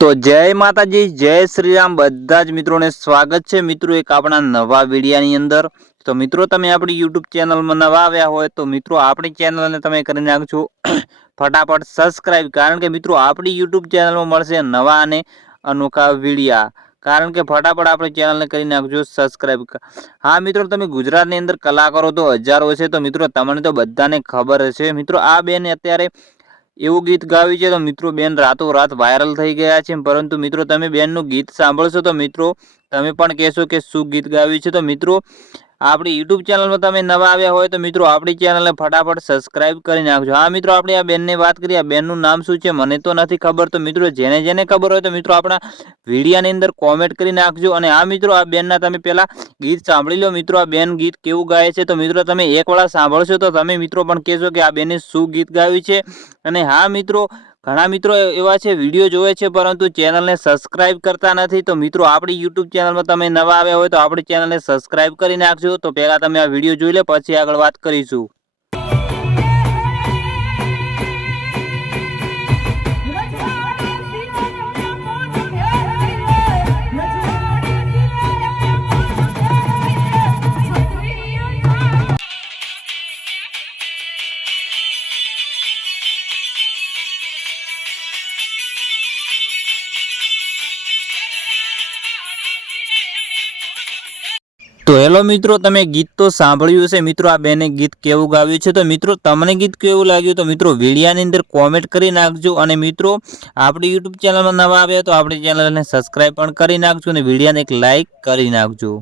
તો જય માતાજી, જય શ્રી રામ, બધા જ મિત્રોને સ્વાગત છે મિત્રો એક આપણા નવા વિડીયાની અંદર। તો મિત્રો તમે આપણી યુટ્યુબ ચેનલમાં નવા આવ્યા હોય તો મિત્રો આપણી ચેનલને તમે કરી નાખજો ફટાફટ સબસ્ક્રાઇબ, કારણ કે મિત્રો આપણી યુટ્યુબ ચેનલમાં મળશે નવા અને અનોખા વિડીયા। કારણ કે ફટાફટ આપણી ચેનલને કરી નાખજો સબસ્ક્રાઇબ। હા મિત્રો, તમે ગુજરાતની અંદર કલાકારો તો હજારો છે, તો મિત્રો તમને તો બધાને ખબર હશે। મિત્રો આ બેન અત્યારે એવું ગીત ગાવ્યું છે તો મિત્રો બેન રાતોરાત વાયરલ થઈ ગયા છે। પરંતુ મિત્રો તમે બેનનું ગીત સાંભળશો તો મિત્રો તમે પણ કહેશો કે શું ગીત ગાવ્યું છે। તો મિત્રો આપણી યુટ્યુબ ચેનલમાં તમે નવા આવ્યા હોય તો મિત્રો આપણી ચેનલને ફટાફટ સબસ્ક્રાઇબ કરી નાખજો। હા મિત્રો, આપણે આ બેનની વાત કરીએ, આ બેનનું નામ શું છે મને તો નથી ખબર। તો મિત્રો જેને જેને ખબર હોય તો મિત્રો આપણા વિડીયાની અંદર કોમેન્ટ કરી નાખજો। અને આ મિત્રો આ બેનના તમે પહેલા ગીત સાંભળી લો। મિત્રો આ બેન ગીત કેવું ગાય છે તો મિત્રો તમે એકવાર સાંભળશો તો તમે મિત્રો પણ કહેશો કે આ બેને શું ગીત ગાવ્યું છે। અને હા મિત્રો, ઘણા મિત્રો એવા છે વિડીયો જોવે છે પરંતુ ચેનલને સબસ્ક્રાઇબ કરતા નથી। તો મિત્રો આપણી યુટ્યુબ ચેનલમાં તમે નવા આવ્યા હોય તો આપણી ચેનલને સબસ્ક્રાઇબ કરી નાખજો। તો પહેલા તમે આ વિડીયો જોઈ લે, પછી આગળ વાત કરીશું। તો હેલો મિત્રો, તમે ગીત તો સાંભળ્યું હશે। મિત્રો આ બેને ગીત કેવું ગાવ્યું છે તો મિત્રો તમને ગીત કેવું લાગ્યું તો મિત્રો વિડીયાની અંદર કોમેન્ટ કરી નાખજો। અને મિત્રો આપણી યુટ્યુબ ચેનલમાં નવા આવ્યા તો આપણી ચેનલને સબસ્ક્રાઇબ પણ કરી નાખજો અને વિડીયાને એક લાઇક કરી નાખજો।